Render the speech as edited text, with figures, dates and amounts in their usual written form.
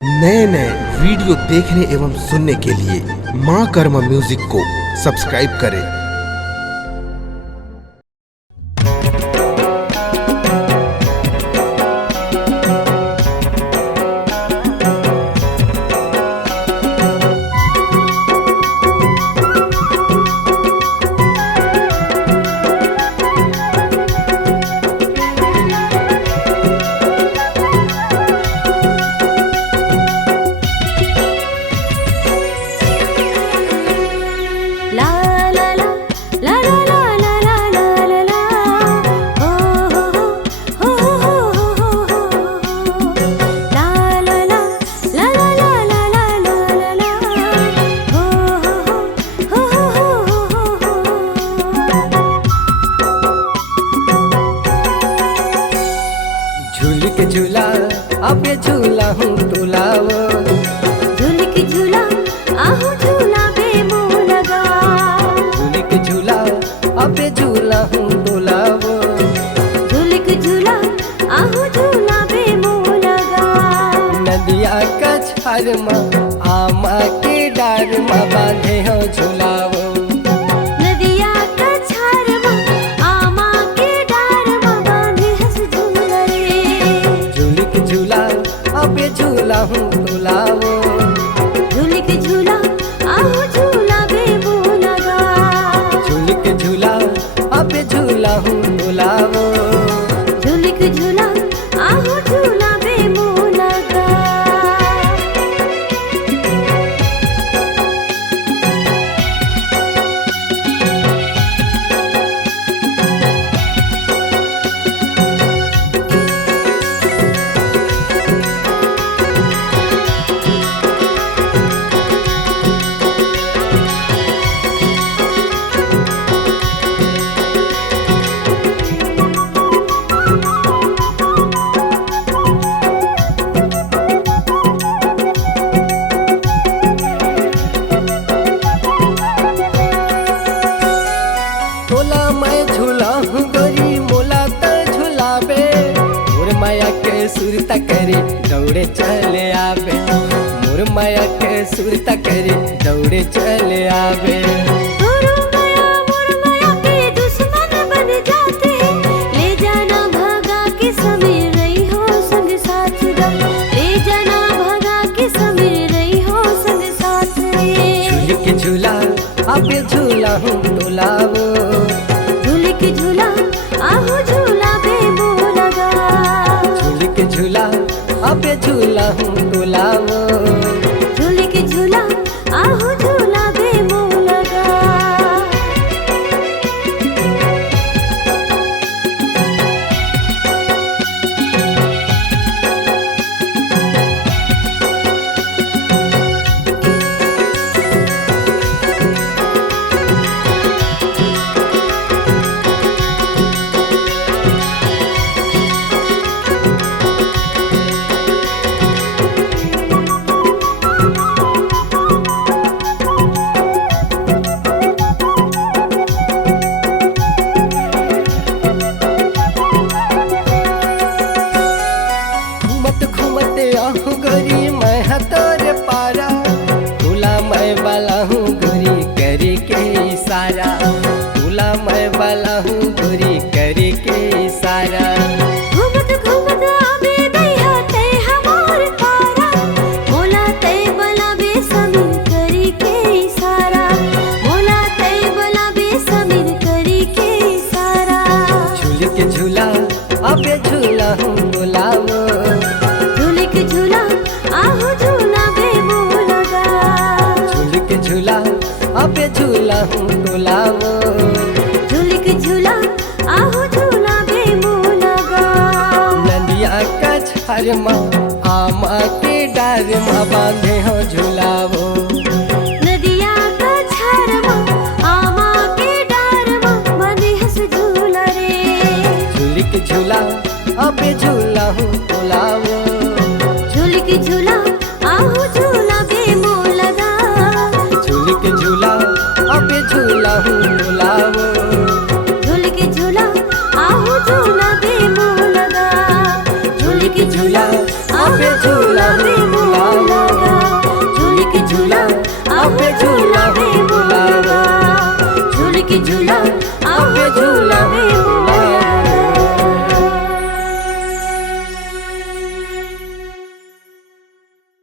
नए नए वीडियो देखने एवं सुनने के लिए माँ कर्मा म्यूजिक को सब्सक्राइब करें। झूल के झूला अबे झूला हूँ टोलावो, झूल के झूला आहू झूला बे मुँह लगा। झूल के झूला अबे झूला हूँ टोलावो, झूल के झूला आहू झूला बे मुँह लगा। नदिया का छार माँ आमा के डार माँ बांधे हो झूलावो। नदिया का छार माँ आमा के डार माँ बांधे हंस झूला रे। झूल के झूला अबे झूला हूँ टोलावो, झूल के झूला आहू झूला बे मुँह लगा। झूल के झूला अबे झूला हूँ टोलावो। झूल के झूला आहू झूला बे मुँह लगा। तोला मैं झूला हूँ गोरी मोला त झूलाबे, मोर माया के सुरता करे दौड़े चले आवे। मोर माया के सुरता करे दौड़े चले आवे। मोर माया के दुश्मन बन जाते हैं। ले जाना भगा के समीर रही हो संग साथ दा। ले जाना भगा के समीर रही हो संग साथ रे। झूल के झूला अबे झूला हूँ टोलावो, झूल के झूला आहू झूला बे मुँह लगा। झूल के झूला अबे झूला हूँ टोलावो। झूल के झूला आहू झूला बे मुँह लगा। घूमत घूमत आहू गोरी मैं हतोरे पारा, तुला मैं वाला हूँ गोरी करे के इशारा। तुला मैं वाला हूँ गोरी करे के इशारा। घूमत घूमत आबे दैहा ते हमार पारा। मोला ते बला बे समीर करी के इशारा। मोला ते बला बे समीर करी के इशारा। झूल के झूला अबे झूला हूँ टोलावो, झूल के झूला आहू झूला बे मुँह लगा। झूल के झूला अबे झूला हूँ टोलावो। झूल के झूला आहू झूला बे मुँह लगा। नदिया का छार माँ आमा के डार माँ बांधे हो झूलावो। नदिया का छार माँ आमा के डार माँ बांधे हंस झूला रे। झूल के झूला अबे झूला हूँ